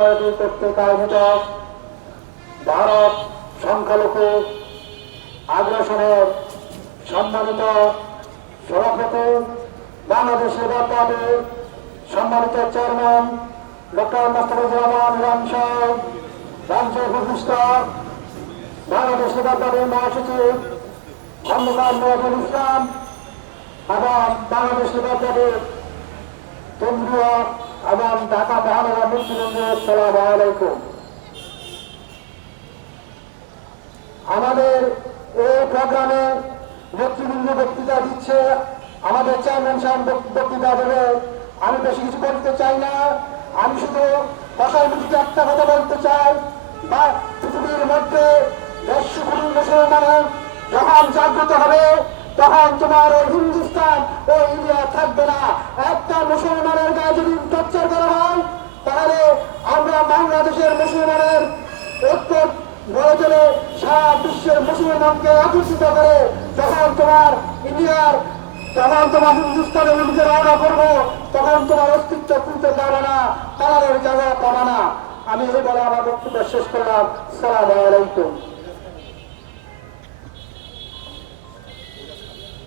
কর্তৃক আয়োজিত ভারত সংখ্যালঘু আগ্রাসনের সম্মানিত সভাপতি বাংলাদেশ লেবার পার্টির সম্মানিত চেয়ারম্যান, ডক্টর মোস্তাফিজুর রহমান, রাম সাহেব রামসাহেব প্রতিষ্ঠা বাংলাদেশ লেবার পার্টির মহাসচিব খন্দকার নজরুল ইসলাম এবং বাংলাদেশ লেবার পার্টির কেন্দ্রীয় এবং ঢাকা মহানগর নেতৃবৃন্দের সালাম আলাইকুম আমাদের এই প্রোগ্রামে নেতৃবৃন্দ বক্তৃতা দিচ্ছে, আমাদের চেয়ারম্যান সাহেব বক্তৃতা দেবে। আমি বেশি কিছু বলতে চাই না, আমি শুধু কথার ভিত্তিতে একটা কথা বলতে চাই। বা পৃথিবীর মধ্যে মুসলমানের যখন জাগ্রত হবে, তখন তোমার ওই হিন্দুস্তান ও ইন্ডিয়া থাকবে না। একটা মুসলমানের গায়ে যদি টর্চার করা হয় বাংলাদেশের মুসলমানের ঐক্য গড়ে সারা বিশ্বের মুসলমানকে আকর্ষিত করে যখন তোমার ইন্ডিয়ার তখন তোমার হিন্দুস্তানের উদ্যোগে রওনা করব, তখন তোমার অস্তিত্ব খুলতে পারবে না, কালারের জায়গা পাবে না। আমি এই বলে আমার বক্তব্য শেষ করলাম। সালাম আলাইকুম।